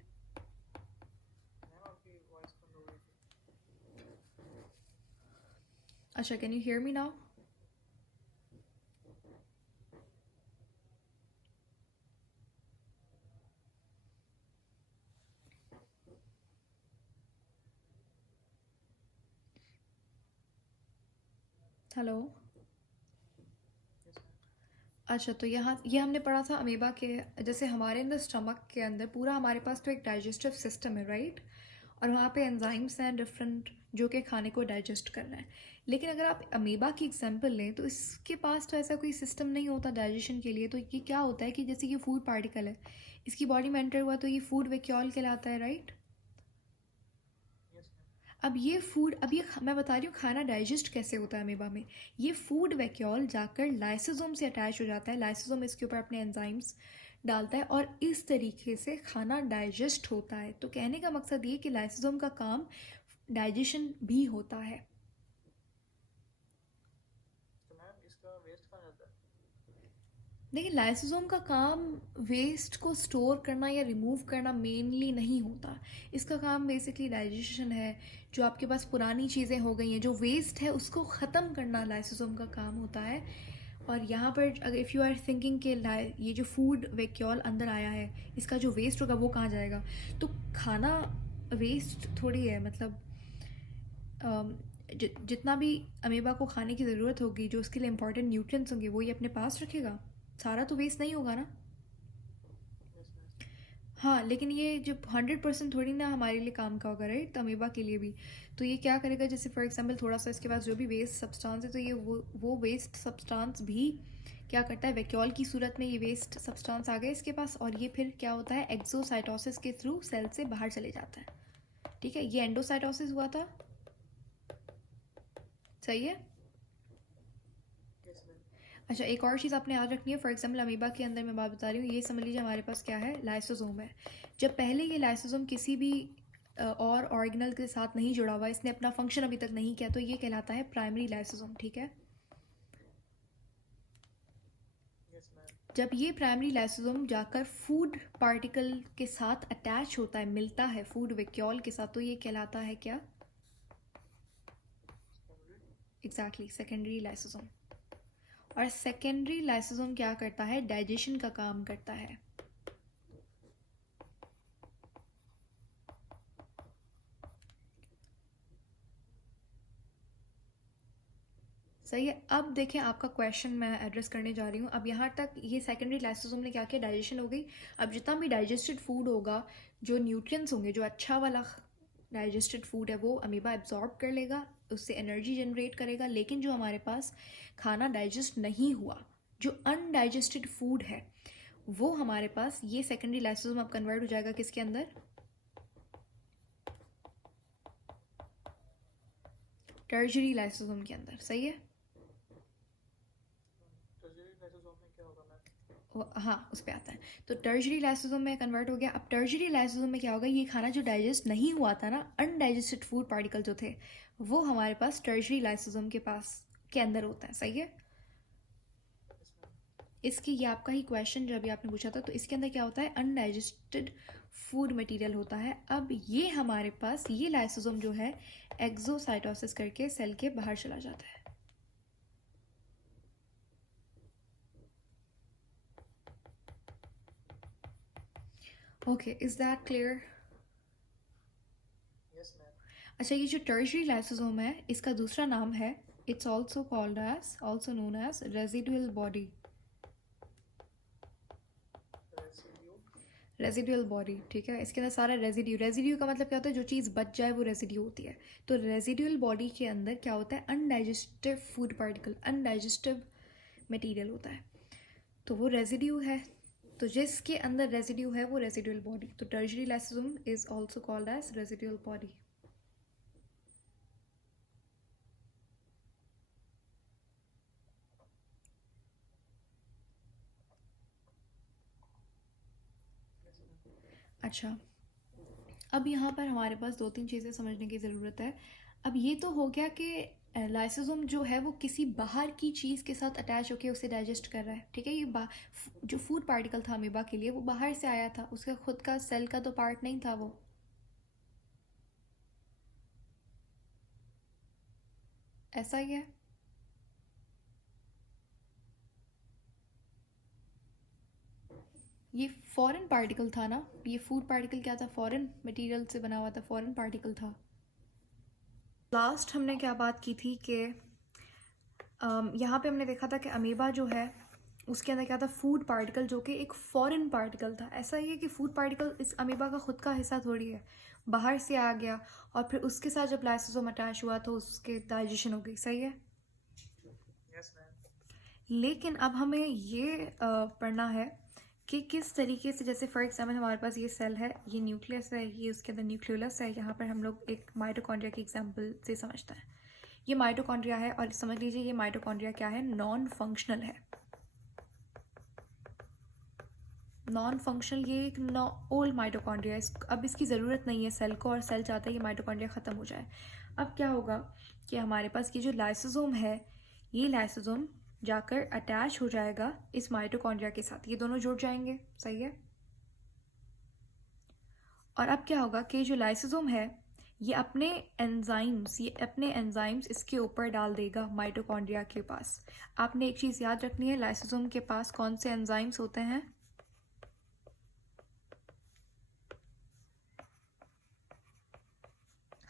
अच्छा, can you hear me now? Hello? अच्छा, तो यहाँ ये हमने पढ़ा था अमीबा के, जैसे हमारे अंदर स्टमक के अंदर पूरा हमारे पास तो एक डाइजेस्टिव सिस्टम है राइट, और वहाँ पे एंजाइम्स हैं डिफरेंट जो कि खाने को डाइजेस्ट कर रहे हैं। लेकिन अगर आप अमीबा की एग्जांपल लें तो इसके पास तो ऐसा कोई सिस्टम नहीं होता डाइजेशन के लिए। तो ये क्या होता है कि जैसे कि फूड पार्टिकल है, इसकी बॉडी में एंटर हुआ तो ये फूड वैक्यूल कहलाता है, राइट। Yes ma'am. अब ये फूड, अब ये मैं बता रही हूँ खाना डाइजेस्ट कैसे होता है अमीबा में। ये फूड वैक्यूल जाकर लाइसोसोम से अटैच हो जाता है, लाइसोसोम इसके ऊपर अपने एंजाइम्स डालता है और इस तरीके से खाना डाइजेस्ट होता है। तो कहने का मकसद ये कि लाइसोसोम का काम डाइजेशन भी होता है। तो मैम इसका वेस्ट कहाँ जाता है? देखिए लाइसोसोम का काम वेस्ट को स्टोर करना या रिमूव करना मेनली नहीं होता। इसका काम बेसिकली डाइजेशन है। जो आपके पास पुरानी चीज़ें हो गई हैं, जो वेस्ट है उसको ख़त्म करना लाइसोसोम का काम होता है। और यहाँ पर अगर इफ़ यू आर थिंकिंग के ये जो फूड वैक्यूल अंदर आया है, इसका जो वेस्ट होगा वो कहाँ जाएगा, तो खाना वेस्ट थोड़ी है। मतलब जितना भी अमीबा को खाने की ज़रूरत होगी, जो उसके लिए इंपॉर्टेंट न्यूट्रिएंट्स होंगे, वो ये अपने पास रखेगा। सारा तो वेस्ट नहीं होगा ना। Yes ma'am. हाँ, लेकिन ये जो 100% थोड़ी ना हमारे लिए काम का होगा, राइट, तो अमीबा के लिए भी। तो ये क्या करेगा, जैसे फॉर एग्जांपल थोड़ा सा इसके पास जो भी वेस्ट सब्सटेंस है, तो ये वो वेस्ट सब्सटेंस भी क्या करता है, वैक्यूल की सूरत में ये वेस्ट सब्सटेंस आ गया इसके पास, और ये फिर क्या होता है, एक्सोसाइटोसिस के थ्रू सेल से बाहर चले जाता है। ठीक है, ये एंडोसाइटोसिस हुआ था, सही है। Yes ma'am. अच्छा, एक और चीज़ आपने याद रखनी है। फॉर एग्जांपल अमीबा के अंदर मैं बात बता रही हूँ, ये समझ लीजिए हमारे पास क्या है, लाइसोसोम है। जब पहले ये लाइसोसोम किसी भी और ऑर्गेनल के साथ नहीं जुड़ा हुआ, इसने अपना फंक्शन अभी तक नहीं किया, तो ये कहलाता है प्राइमरी लाइसोसोम। ठीक है, यस मैम। जब ये प्राइमरी लाइसोसोम जाकर फूड पार्टिकल के साथ अटैच होता है, मिलता है फूड वैक्यूल के साथ, तो ये कहलाता है क्या, एग्जैक्टली सेकेंडरी लाइसोसोम। और सेकेंडरी लाइसोसोम क्या करता है, डाइजेशन का काम करता है। सही है। अब देखें आपका क्वेश्चन मैं एड्रेस करने जा रही हूँ। अब यहाँ तक ये सेकेंडरी लाइसोसोम ने क्या किया, डाइजेशन हो गई। अब जितना भी डाइजेस्टेड फूड होगा, जो न्यूट्रिएंट्स होंगे, जो अच्छा वाला डाइजेस्टेड फूड है, वो अमीबा एब्जॉर्ब कर लेगा, उससे एनर्जी जनरेट करेगा। लेकिन जो हमारे पास खाना डाइजेस्ट नहीं हुआ, जो अनडाइजेस्टेड फूड है, वो हमारे पास ये सेकेंडरी लाइसोसोम अब कन्वर्ट हो जाएगा किसके अंदर, टर्शरी लाइसोसोम के अंदर। सही है। टर्शियरी लाइसोसोम में क्या होगा मैम? हाँ, उस पर आता है। तो टर्शरी लाइसोसोम में कन्वर्ट हो गया। अब टर्शरी लाइसोसोम में क्या होगा, ये खाना जो डाइजेस्ट नहीं हुआ था ना, अनडाइजेस्टेड फूड पार्टिकल जो थे, वो हमारे पास टर्शरी लाइसोसोम के पास के अंदर होता है। सही है। Yes ma'am. इसकी ये आपका ही क्वेश्चन जो अभी आपने पूछा था, तो इसके अंदर क्या होता है, अनडाइजेस्टेड फूड मटेरियल होता है। अब ये हमारे पास ये लाइसोसोम जो है, एक्सोसाइटोसिस करके सेल के बाहर चला जाता है। Okay, is that clear. Yes ma'am. अच्छा, ये जो टर्शरी लाइसोसोम है, इसका दूसरा नाम है, it's also called as, also known as residual body. Residue. Residual body, ठीक है। इसके अंदर सारा रेजिड्यू, रेजिड्यू का मतलब क्या होता है, जो चीज़ बच जाए वो रेजिड्यू होती है। तो रेजिडुअल बॉडी के अंदर क्या होता है, undigestive food particle, undigestive material होता है, तो वो रेजिड्यू है। तो जिसके अंदर रेजिड्यू है वो रेजिडुअल बॉडी। तो tertiary lysosome is also called as residual body. Yes ma'am. अच्छा, अब यहाँ पर हमारे पास दो तीन चीज़ें समझने की ज़रूरत है। अब ये तो हो गया कि लाइसोसोम जो है वो किसी बाहर की चीज़ के साथ अटैच होकर उसे डाइजेस्ट कर रहा है। ठीक है, ये जो फूड पार्टिकल था अमीबा के लिए, वो बाहर से आया था, उसका खुद का सेल का तो पार्ट नहीं था वो। ऐसा ही है। ये फॉरेन पार्टिकल था ना, ये फूड पार्टिकल क्या था, फॉरेन मटेरियल से बना हुआ था, फॉरेन पार्टिकल था। लास्ट हमने क्या बात की थी कि यहाँ पे हमने देखा था कि अमीबा जो है उसके अंदर क्या था, फूड पार्टिकल, जो कि एक फॉरेन पार्टिकल था। ऐसा ही है कि फूड पार्टिकल इस अमीबा का खुद का हिस्सा थोड़ी है, बाहर से आ गया और फिर उसके साथ जब लाइसोसोम अटैच हुआ तो उसके डाइजेशन हो गई। सही है। Yes ma'am. लेकिन अब हमें ये पढ़ना है कि किस तरीके से, जैसे फॉर एग्जाम्पल हमारे पास ये सेल है, ये न्यूक्लियस है, ये उसके अंदर न्यूक्लियोलस है। यहाँ पर हम लोग एक माइटोकॉन्ड्रिया की एग्जांपल से समझते हैं। ये माइटोकॉन्ड्रिया है और समझ लीजिए ये माइटोकॉन्ड्रिया क्या है, नॉन फंक्शनल है। नॉन फंक्शनल, ये एक ओल्ड माइटोकॉन्ड्रिया है। अब इसकी ज़रूरत नहीं है सेल को, और सेल चाहता है ये माइटोकॉन्ड्रिया ख़त्म हो जाए। अब क्या होगा कि हमारे पास ये जो लाइसोसोम है, ये लाइसोसोम जाकर अटैच हो जाएगा इस माइटोकॉन्ड्रिया के साथ, ये दोनों जुड़ जाएंगे। सही है। और अब क्या होगा कि जो लाइसोसोम है ये अपने एंजाइम्स इसके ऊपर डाल देगा माइटोकॉन्ड्रिया के पास। आपने एक चीज़ याद रखनी है, लाइसोसोम के पास कौन से एंजाइम्स होते हैं?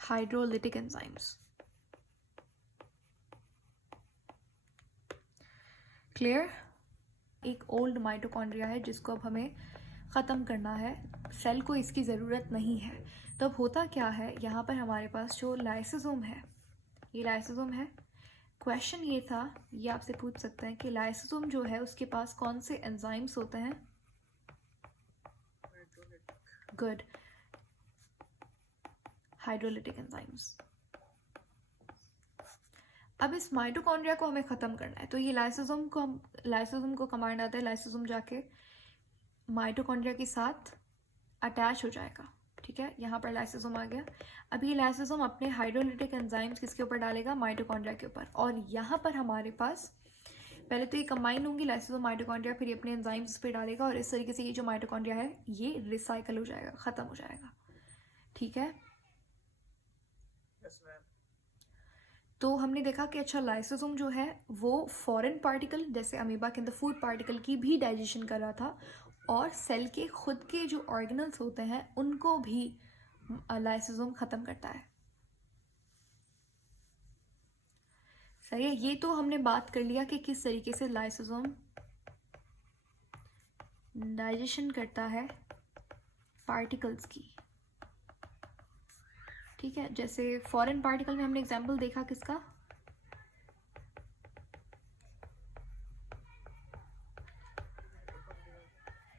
Hydrolytic enzymes. क्लियर? एक ओल्ड माइटोकॉन्ड्रिया है जिसको अब हमें ख़त्म करना है, सेल को इसकी ज़रूरत नहीं है। तो अब होता क्या है, यहाँ पर हमारे पास जो लाइसोसोम है, ये लाइसोसोम है। क्वेश्चन ये था, ये आपसे पूछ सकते हैं कि लाइसोसोम जो है उसके पास कौन से एंजाइम्स होते हैं? Good, hydrolytic enzymes. अब इस माइटोकॉन्ड्रिया को हमें ख़त्म करना है, तो ये लाइसोसोम को कमांड आता है, लाइसोसोम जाके माइटोकॉन्ड्रिया के साथ अटैच हो जाएगा। ठीक है, यहाँ पर लाइसोसोम आ गया। अब ये लाइसोसोम अपने हाइड्रोलिटिक एंजाइम्स किसके ऊपर डालेगा? माइटोकॉन्ड्रिया के ऊपर। और यहाँ पर हमारे पास पहले तो ये कंबाइन होंगी लाइसोसोम माइटोकॉन्ड्रिया, फिर ये अपने एंजाइम्स पे डालेगा और इस तरीके से ये जो माइटोकॉन्ड्रिया है ये रिसाइकल हो जाएगा, ख़त्म हो जाएगा। ठीक है। Yes ma'am. तो हमने देखा कि अच्छा लाइसोसोम जो है वो फॉरेन पार्टिकल जैसे अमीबा के अंदर फूड पार्टिकल की भी डाइजेशन कर रहा था, और सेल के खुद के जो ऑर्गेनल्स होते हैं उनको भी लाइसोसोम ख़त्म करता है। सही है। ये तो हमने बात कर लिया कि किस तरीके से लाइसोसोम डाइजेशन करता है पार्टिकल्स की। ठीक है, जैसे फॉरेन पार्टिकल में हमने एग्जांपल देखा किसका?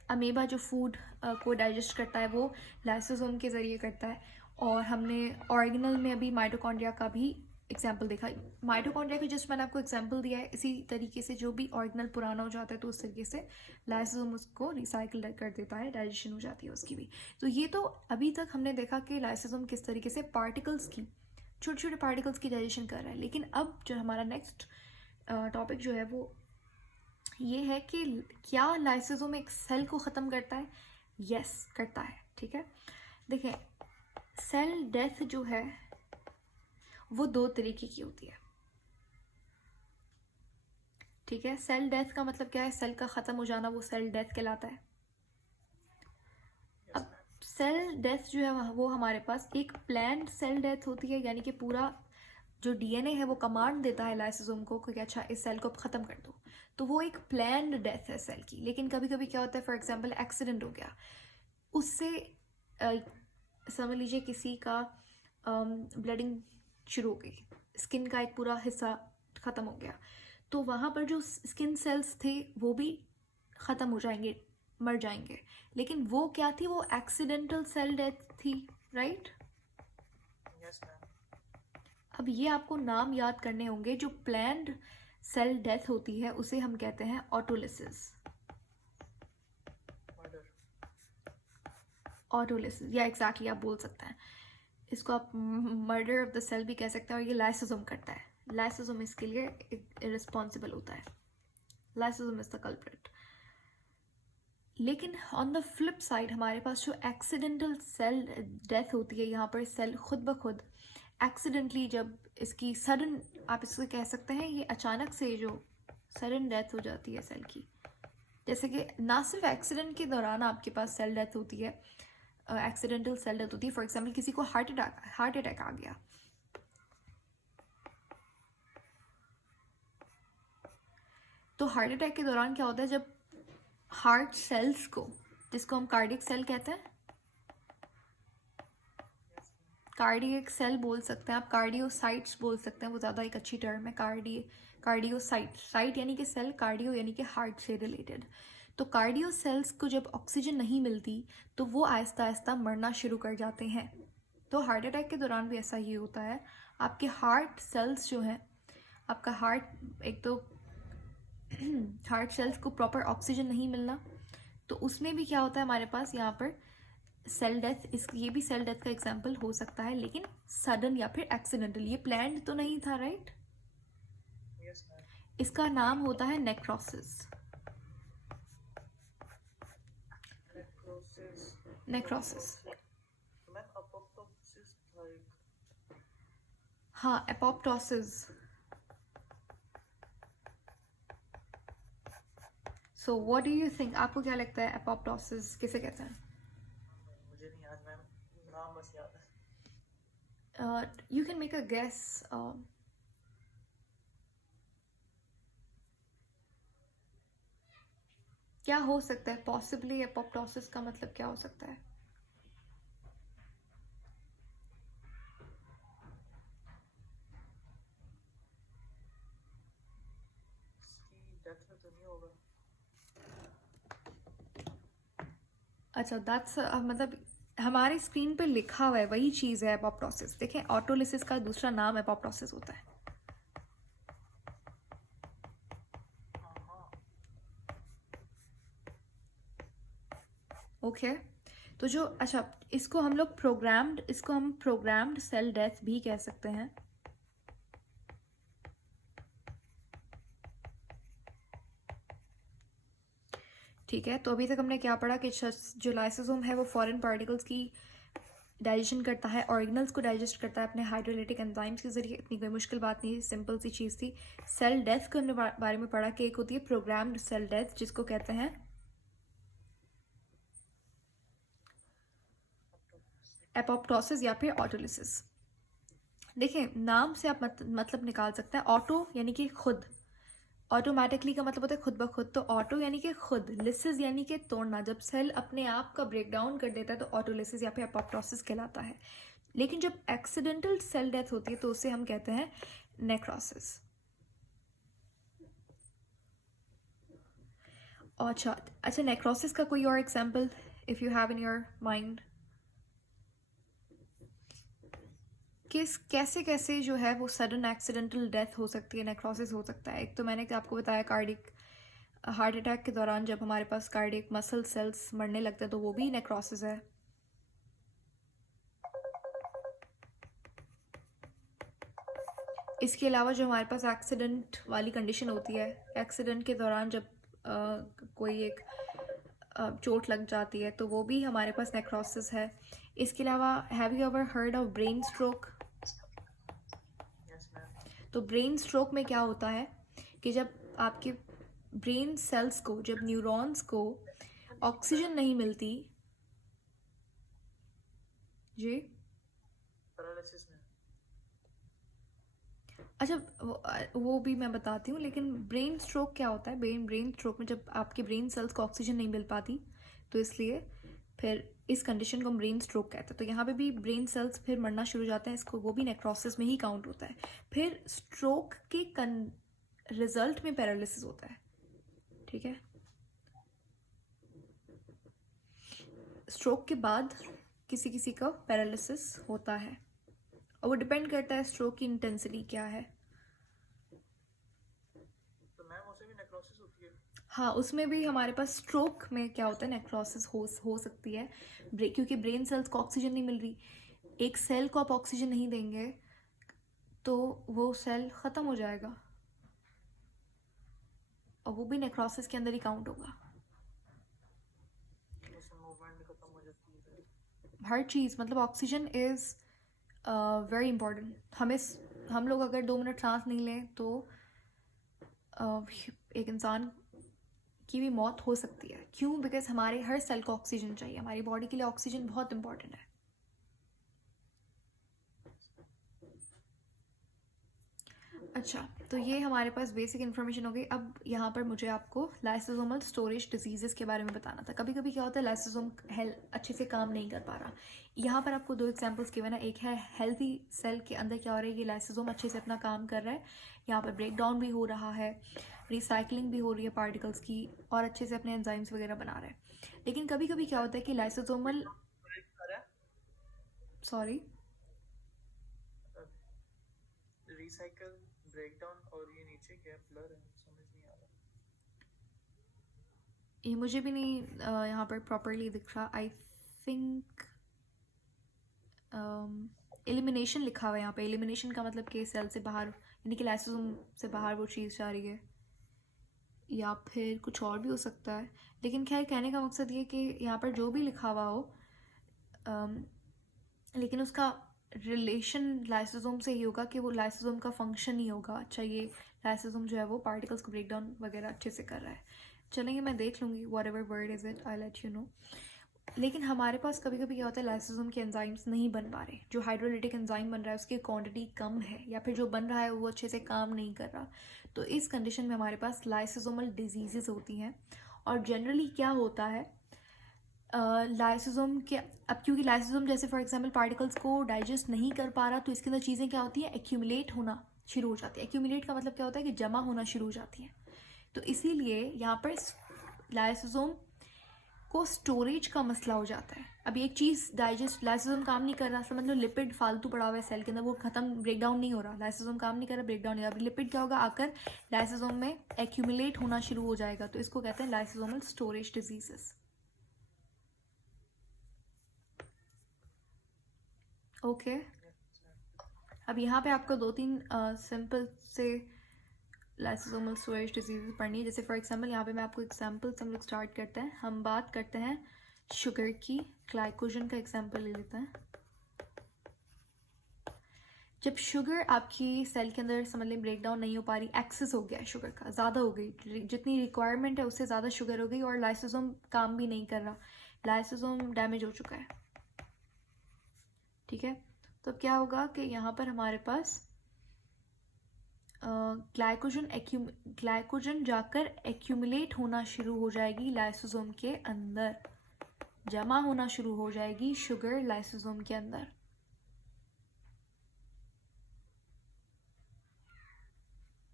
अमीबा जो फूड को डाइजेस्ट करता है वो लाइसोसोम के ज़रिए करता है। और हमने ऑर्गेनल में अभी माइटोकॉन्ड्रिया का भी एग्जाम्पल देखा। माइटोकॉन्ड्रिया का जस्ट मैंने आपको एग्जाम्पल दिया है, इसी तरीके से जो भी ऑर्गेनल पुराना हो जाता है तो उस तरीके से लाइसोसोम उसको रिसाइकिल कर देता है, डाइजेशन हो जाती है उसकी भी। तो ये तो अभी तक हमने देखा कि लाइसोसोम किस तरीके से पार्टिकल्स की, छोटे छोटे पार्टिकल्स की डाइजेशन कर रहा है। लेकिन अब जो हमारा नेक्स्ट टॉपिक जो है वो ये है कि क्या लाइसोसोम एक सेल को ख़त्म करता है? यस, करता है। ठीक है, देखें सेल डेथ जो है वो दो तरीके की होती है। ठीक है, सेल डेथ का मतलब क्या है? सेल का ख़त्म हो जाना, वो सेल डेथ कहलाता है। अब सेल डेथ जो है वो हमारे पास एक प्लान्ड सेल डेथ होती है, यानी कि पूरा जो डीएनए है वो कमांड देता है लाइसोसोम को कि अच्छा इस सेल को ख़त्म कर दो, तो वो एक प्लान्ड डेथ है सेल की। लेकिन कभी कभी क्या होता है, फॉर एग्जांपल एक्सीडेंट हो गया, उससे समझ लीजिए किसी का ब्लडिंग शुरू हो गई, स्किन का एक पूरा हिस्सा ख़त्म हो गया, तो वहाँ पर जो स्किन सेल्स थे वो भी ख़त्म हो जाएंगे, मर जाएंगे। लेकिन वो क्या थी? वो एक्सीडेंटल सेल डेथ थी, राइट? Yes ma'am. अब ये आपको नाम याद करने होंगे। जो प्लान्ड सेल डेथ होती है उसे हम कहते हैं ऑटोलिसिस। मर्डर। ऑटोलिसिस या एग्जैक्टली आप बोल सकते हैं इसको, आप मर्डर ऑफ द सेल भी कह सकते हैं। और ये लाइसोसोम करता है, लाइसोसोम इसके लिए रिस्पॉन्सिबल होता है, लाइसोसोम इज द कल्प्रिट। लेकिन ऑन द फ्लिप साइड हमारे पास जो एक्सीडेंटल सेल डेथ होती है, यहाँ पर सेल खुद ब खुद एक्सीडेंटली, जब इसकी सडन, आप इसको कह सकते हैं ये अचानक से जो सडन डेथ हो जाती है सेल की, जैसे कि ना सिर्फ एक्सीडेंट के दौरान आपके पास सेल डेथ होती है, एक्सीडेंटल सेल डेथ होती है। फॉर एग्जांपल किसी को हार्ट अटैक आ गया, तो हार्ट अटैक के दौरान क्या होता है, जब हार्ट सेल्स को, जिसको हम कार्डियक सेल कहते हैं, कार्डियक सेल बोल सकते हैं आप, कार्डियोसाइट्स बोल सकते हैं, वो ज़्यादा एक अच्छी टर्म है। कार्डियोसाइट, साइट यानी कि सेल, कार्डियो यानी कि हार्ट से रिलेटेड। तो कार्डियो सेल्स को जब ऑक्सीजन नहीं मिलती तो वो आहिस्ता आहिस्ता मरना शुरू कर जाते हैं। तो हार्ट अटैक के दौरान भी ऐसा ही होता है। आपके हार्ट सेल्स जो हैं, आपका हार्ट, एक तो हार्ट सेल्स को प्रॉपर ऑक्सीजन नहीं मिलना, तो उसमें भी क्या होता है हमारे पास यहाँ पर सेल डेथ। ये भी सेल डेथ का एग्जाम्पल हो सकता है, लेकिन सडन या फिर एक्सीडेंटल, ये प्लान्ड तो नहीं था, राइट? Yes ma'am. इसका नाम होता है necrosis. Necrosis. Necrosis, ma'am apoptosis था एक। हाँ, apoptosis. So what do you think, आपको क्या लगता है एपोप्टोसिस किसे कहते हैं? मुझे नहीं याद मैम, नाम बस याद है। You can make a guess. क्या हो सकता है पॉसिबली, एपोप्टोसिस का मतलब क्या हो सकता है? इसकी डेथ में तो नहीं होगा। अच्छा, दैट्स मतलब हमारे स्क्रीन पे लिखा हुआ है वही चीज़ है एपोप्टोसिस। देखें, ऑटोलिसिस का दूसरा नाम एपोप्टोसिस होता है। हाँ हाँ। ओके, तो जो, अच्छा, इसको हम प्रोग्राम्ड सेल डेथ भी कह सकते हैं। ठीक है, तो अभी तक हमने क्या पढ़ा कि जो लाइसोसोम है वो फॉरेन पार्टिकल्स की डाइजेशन करता है, ऑर्गेनल्स को डाइजेस्ट करता है अपने हाइड्रोलाइटिक एंजाइम्स के जरिए। इतनी कोई मुश्किल बात नहीं, सिंपल सी चीज़ थी। सेल डेथ को हमने बारे में पढ़ा कि एक होती है प्रोग्राम्ड सेल डेथ, जिसको कहते हैं एपोप्टोसिस या फिर ऑटोलिसिस। देखें, नाम से आप मतलब निकाल सकते हैं। ऑटो यानी कि खुद, ऑटोमेटिकली का मतलब होता है खुद ब खुद, तो ऑटो यानी कि खुद, लिसिस यानी कि तोड़ना। जब सेल अपने आप का ब्रेक डाउन कर देता है तो ऑटोलिसिस या फिर एपोप्टोसिस कहलाता है। लेकिन जब एक्सीडेंटल सेल डेथ होती है तो उसे हम कहते हैं नेक्रोसिस। अच्छा अच्छा, नेक्रोसिस का कोई और example if you have in your mind, किस कैसे कैसे जो है वो सडन एक्सीडेंटल डेथ हो सकती है, नेक्रोसिस हो सकता है? एक तो मैंने आपको बताया कार्डिक, हार्ट अटैक के दौरान जब हमारे पास कार्डिक मसल सेल्स मरने लगते हैं तो वो भी नेक्रोसिस है। इसके अलावा जो हमारे पास एक्सीडेंट वाली कंडीशन होती है, एक्सीडेंट के दौरान जब कोई एक चोट लग जाती है तो वो भी हमारे पास नेक्रोसिस है। इसके अलावा have you ever heard of brain stroke? Yes ma'am. तो ब्रेन स्ट्रोक में क्या होता है कि जब आपके ब्रेन सेल्स को, जब न्यूरॉन्स को ऑक्सीजन नहीं मिलती, जी, पैरालिसिस में। अच्छा, वो भी मैं बताती हूँ, लेकिन ब्रेन स्ट्रोक क्या होता है? ब्रेन स्ट्रोक में जब आपके ब्रेन सेल्स को ऑक्सीजन नहीं मिल पाती, तो इसलिए फिर इस कंडीशन को हम ब्रेन स्ट्रोक कहते हैं। तो यहाँ पे भी ब्रेन सेल्स फिर मरना शुरू हो जाते हैं, इसको वो भी नेक्रोसिस में ही काउंट होता है। फिर स्ट्रोक के रिजल्ट में पैरालिसिस होता है। ठीक है, स्ट्रोक के बाद किसी किसी का पैरालिसिस होता है, और वो डिपेंड करता है स्ट्रोक की इंटेंसिटी क्या है। तो मैम उसे भी नेक्रोसिस होती है? हाँ, उसमें भी हमारे पास स्ट्रोक में क्या होता है, नेक्रोसिस हो सकती है। क्योंकि ब्रेन सेल्स को ऑक्सीजन नहीं मिल रही, एक सेल को आप ऑक्सीजन नहीं देंगे तो वो सेल ख़त्म हो जाएगा, और वो भी नेक्रोसिस के अंदर ही काउंट होगा। उससे मूवमेंट भी खत्म हो जाती है। हर चीज़, मतलब ऑक्सीजन इज़ वेरी इंपॉर्टेंट। हम लोग अगर 2 मिनट सांस नहीं लें तो एक इंसान की भी मौत हो सकती है। क्यों? बिकॉज हमारे हर सेल को ऑक्सीजन चाहिए, हमारी बॉडी के लिए ऑक्सीजन बहुत इंपॉर्टेंट है। अच्छा, तो ये हमारे पास बेसिक इन्फॉर्मेशन हो गई। अब यहाँ पर मुझे आपको लाइसोसोमल स्टोरेज डिजीज़ के बारे में बताना था। कभी कभी क्या होता है लाइसोसोम अच्छे से काम नहीं कर पा रहा। यहाँ पर आपको 2 एग्जांपल्स गिवन है। एक है हेल्थी सेल के अंदर क्या हो रहा है, ये लाइसोसोम अच्छे से अपना काम कर रहा है, यहाँ पर ब्रेक डाउन भी हो रहा है, रिसाइकलिंग भी हो रही है पार्टिकल्स की, और अच्छे से अपने एंजाइम्स वगैरह बना रहा है। लेकिन कभी कभी क्या होता है कि लाइसोसोमल सॉरी रिसाइकल, ब्रेकडाउन और ये नीचे क्या ब्लर है, समझ नहीं आ रहा। ये मुझे भी नहीं यहाँ पर प्रॉपरली दिख रहा। आई थिंक एलिमिनेशन लिखा हुआ है यहाँ पे। एलिमिनेशन का मतलब कि सेल से बाहर, यानी कि लाइसोसोम से बाहर वो चीज़ जा रही है, या फिर कुछ और भी हो सकता है। लेकिन खैर कहने का मकसद ये कि यहाँ पर जो भी लिखा हुआ हो, लेकिन उसका रिलेशन लाइसोसोम से ही होगा, कि वो लाइसोसोम का फंक्शन ही होगा। अच्छा, ये लाइसोसोम जो है वो पार्टिकल्स को ब्रेक डाउन वगैरह अच्छे से कर रहा है। चलेंगे, मैं देख लूँगी, what ever word is it, I let you know. लेकिन हमारे पास कभी कभी क्या होता है लाइसोसोम के एंजाइम्स नहीं बन पा रहे। जो हाइड्रोलिटिक एंजाइम बन रहा है उसकी क्वांटिटी कम है, या फिर जो बन रहा है वो अच्छे से काम नहीं कर रहा। तो इस कंडीशन में हमारे पास लाइसोसोमल डिजीजेस होती हैं। और जनरली क्या होता है, लाइसोसोम के, अब क्योंकि लाइसोसोम जैसे फॉर एग्जांपल पार्टिकल्स को डाइजेस्ट नहीं कर पा रहा, तो इसके अंदर चीज़ें क्या होती हैं, एक्यूमुलेट होना शुरू हो जाती है। एक्यूमुलेट का मतलब क्या होता है कि जमा होना शुरू हो जाती हैं। तो इसीलिए यहाँ पर लाइसोसोम को स्टोरेज का मसला हो जाता है। अब एक चीज़ डाइजेस्ट, लाइसोसोम काम नहीं कर रहा, समझ लो लिपिड फालतू पड़ा हुआ है सेल के अंदर, वो खत्म, ब्रेक डाउन नहीं हो रहा, लाइसोसोम काम नहीं कर रहा, ब्रेक डाउन नहीं हो रहा। अब लिपिड क्या होगा, आकर लाइसोसोम में एक्यूमुलेट होना शुरू हो जाएगा। तो इसको कहते हैं लाइसोसोमल स्टोरेज डिजीजेस। ओके, अब यहाँ पे आपको 2-3 सिंपल से लाइसोसोमल स्टोरेज डिजीज पढ़नी है। जैसे फॉर एग्जांपल यहाँ पे मैं आपको एग्जांपल से हम लोग स्टार्ट करते हैं। हम बात करते हैं शुगर की, ग्लाइकोजन का एग्जांपल ले लेते हैं। जब शुगर आपकी सेल के अंदर समझ लें ब्रेक डाउन नहीं हो पा रही, एक्सेस हो गया है शुगर का, ज़्यादा हो गई, जितनी रिक्वायरमेंट है उससे ज़्यादा शुगर हो गई, और लाइसोसोम काम भी नहीं कर रहा, लाइसोसोम डैमेज हो चुका है, ठीक है। तो अब क्या होगा कि यहाँ पर हमारे पास ग्लाइकोजन जाकर एक्यूमुलेट होना शुरू हो जाएगी लाइसोसोम के अंदर, जमा होना शुरू हो जाएगी शुगर लाइसोसोम के अंदर।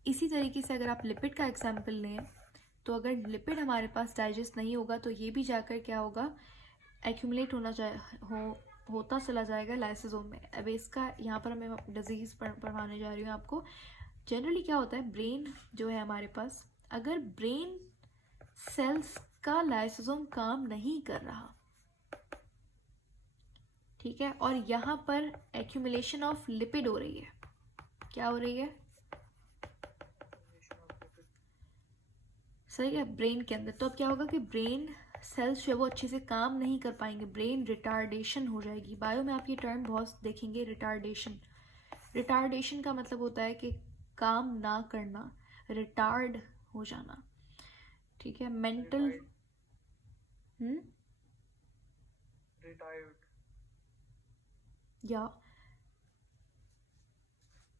इसी तरीके से अगर आप लिपिड का एग्जाम्पल लें, तो अगर लिपिड हमारे पास डाइजेस्ट नहीं होगा तो ये भी जाकर क्या होगा, एक्यूमुलेट होता चला जाएगा लाइसोसोम में। अब इसका यहाँ पर मैं डिजीज़ पढ़ाने जा रही हूँ आपको। जनरली क्या होता है, ब्रेन जो है हमारे पास, अगर ब्रेन सेल्स का लाइसोसोम काम नहीं कर रहा, ठीक है, और यहाँ पर एक्यूमुलेशन ऑफ लिपिड हो रही है, क्या हो रही है, सही है, ब्रेन के अंदर। तो अब क्या होगा कि ब्रेन सेल्स जो है वो अच्छे से काम नहीं कर पाएंगे, ब्रेन रिटार्डेशन हो जाएगी। बायो में आप ये टर्म बहुत देखेंगे, रिटार्डेशन। रिटार्डेशन का मतलब होता है कि काम ना करना, रिटार्ड हो जाना, ठीक है। मेंटल रिटायर्ड, या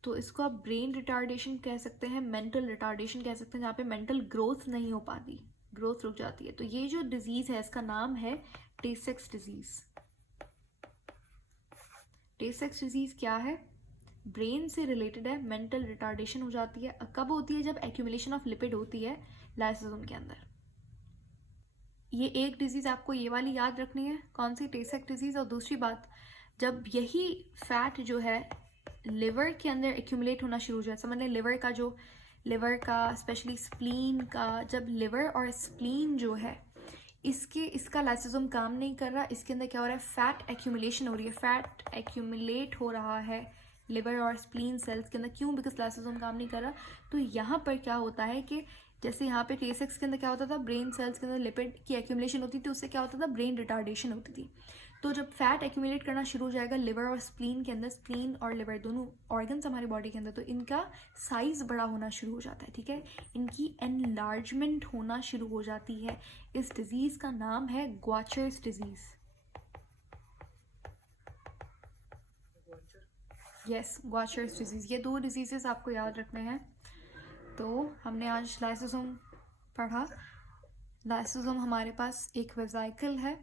तो इसको आप ब्रेन रिटार्डेशन कह सकते हैं, मेंटल रिटार्डेशन कह सकते हैं, जहाँ पे मेंटल ग्रोथ नहीं हो पाती, ग्रोथ रुक जाती है। तो ये जो डिजीज़ है इसका नाम है टे सेक्स डिजीज़। टे सेक्स डिजीज़ क्या है, ब्रेन से रिलेटेड है, मेंटल रिटार्डेशन हो जाती है। कब होती है, जब एक्यूमुलेशन ऑफ लिपिड होती है लाइसोसोम के अंदर। ये एक डिजीज़ आपको ये वाली याद रखनी है, कौन सी, टे सेक्स डिजीज़। और दूसरी बात, जब यही फैट जो है लिवर के अंदर एक्यूमुलेट होना शुरू हो जाए, समझ लें लिवर का स्पेशली स्प्लीन का, जब लिवर और स्प्लीन जो है इसका लाइसोसोम काम नहीं कर रहा, इसके अंदर क्या हो रहा है, फैट एक्यूमुलेशन हो रही है, फैट एक्यूमुलेट हो रहा है लिवर और स्प्लीन सेल्स के अंदर। क्यों, बिकॉज लाइसोसोम काम नहीं कर रहा। तो यहाँ पर क्या होता है कि जैसे यहाँ पे टे सेक्स के अंदर क्या होता था, ब्रेन सेल्स के अंदर लिपिड की एक्यूमुलेशन होती थी, उससे क्या होता था, ब्रेन रिटार्डेशन होती थी। तो जब फैट एक्यूमुलेट करना शुरू हो जाएगा लिवर और स्प्लीन के अंदर, स्प्लीन और लिवर दोनों ऑर्गन्स हमारी बॉडी के अंदर, तो इनका साइज बड़ा होना शुरू हो जाता है, ठीक है, इनकी एनलार्जमेंट होना शुरू हो जाती है। इस डिजीज़ का नाम है Gaucher's disease. Yes, Gaucher's disease. ये 2 डिजीजेस आपको याद रखने हैं। तो हमने आज लाइसोसोम पढ़ा। लाइसोसोम हमारे पास एक वेसिकल है,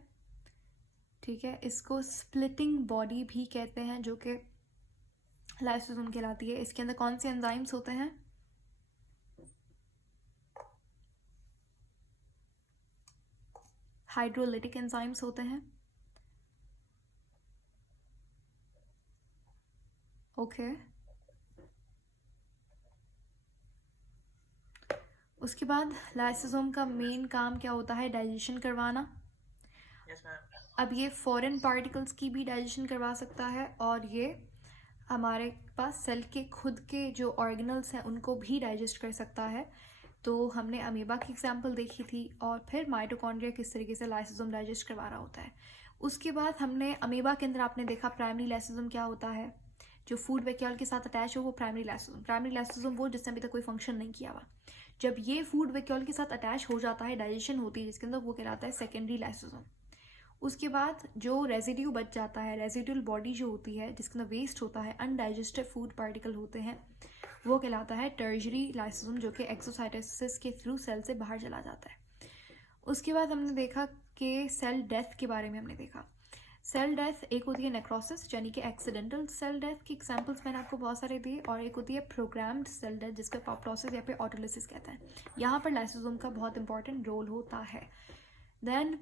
ठीक है, इसको स्प्लिटिंग बॉडी भी कहते हैं, जो कि लाइसोसोम कहलाती है। इसके अंदर कौन से एंजाइम्स होते हैं? हाइड्रोलिटिक एंजाइम्स होते हैं। ओके उसके बाद लाइसोसोम का मेन काम क्या होता है? डाइजेशन करवाना। Yes ma'am. अब ये फॉरेन पार्टिकल्स की भी डाइजेशन करवा सकता है, और ये हमारे पास सेल के खुद के जो ऑर्गेनल्स हैं उनको भी डाइजेस्ट कर सकता है। तो हमने अमीबा की एग्जांपल देखी थी, और फिर माइटोकॉन्ड्रिया किस तरीके से लाइसोसोम डाइजेस्ट करवा रहा होता है। उसके बाद हमने अमीबा के अंदर आपने देखा प्राइमरी लाइसोसोम क्या होता है, जो फूड वैक्यूल के साथ अटैच हो वो प्राइमरी लाइसोसोम। प्राइमरी लाइसोसोम वो जिसने अभी तक कोई फंक्शन नहीं किया हुआ। जब ये फूड वैक्यूल के साथ अटैच हो जाता है, डाइजेशन होती है जिसके अंदर, वो कहलाता है सेकेंडरी लाइसोसोम। उसके बाद जो रेजिड्यू बच जाता है, रेजिडुअल बॉडी जो होती है जिसके अंदर वेस्ट होता है, अनडाइजेस्टेड फूड पार्टिकल होते हैं, वो कहलाता है टर्शरी लाइसोसोम, जो कि एक्सोसाइटोसिस के थ्रू सेल से बाहर चला जाता है। उसके बाद हमने देखा कि सेल डेथ के बारे में हमने देखा। सेल डेथ एक होती है नेक्रोसिस, यानी कि एक्सीडेंटल सेल डेथ की एग्जांपल्स मैंने आपको बहुत सारे दिए, और एक होती है प्रोग्राम्ड सेल डेथ जिसका अपोप्टोसिस या फिर ऑटोलिसिस कहते हैं। यहाँ पर लाइसोसोम का बहुत इंपॉर्टेंट रोल होता है। देन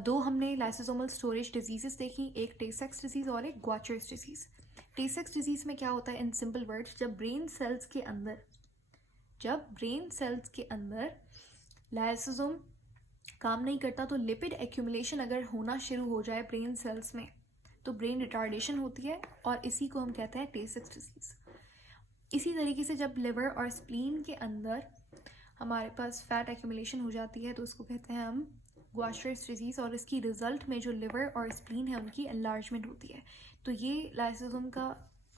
दो हमने लाइसोसोमल स्टोरेज डिजीजेस देखी, एक टे सेक्स डिजीज और एक ग्वाचर्स डिजीज। टे सेक्स डिजीज में क्या होता है इन सिंपल वर्ड्स, जब ब्रेन सेल्स के अंदर लाइसोसोम काम नहीं करता, तो लिपिड एक्यूमुलेशन अगर होना शुरू हो जाए ब्रेन सेल्स में, तो ब्रेन रिटार्डेशन होती है, और इसी को हम कहते हैं टे सेक्स डिजीज। इसी तरीके से जब लिवर और स्प्लीन के अंदर हमारे पास फैट एक्यूमुलेशन हो जाती है, तो उसको कहते हैं हम ग्वाशर्स डिजीज, और इसकी रिजल्ट में जो लिवर और स्प्लीन है उनकी एनलार्जमेंट होती है। तो ये लाइसोसोम का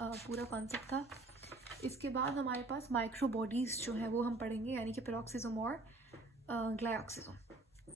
पूरा कॉन्सेप्ट था। इसके बाद हमारे पास माइक्रो बॉडीज़ जो हैं वो हम पढ़ेंगे, यानी कि पेरोक्सिसोम और ग्लाइऑक्सिसोम।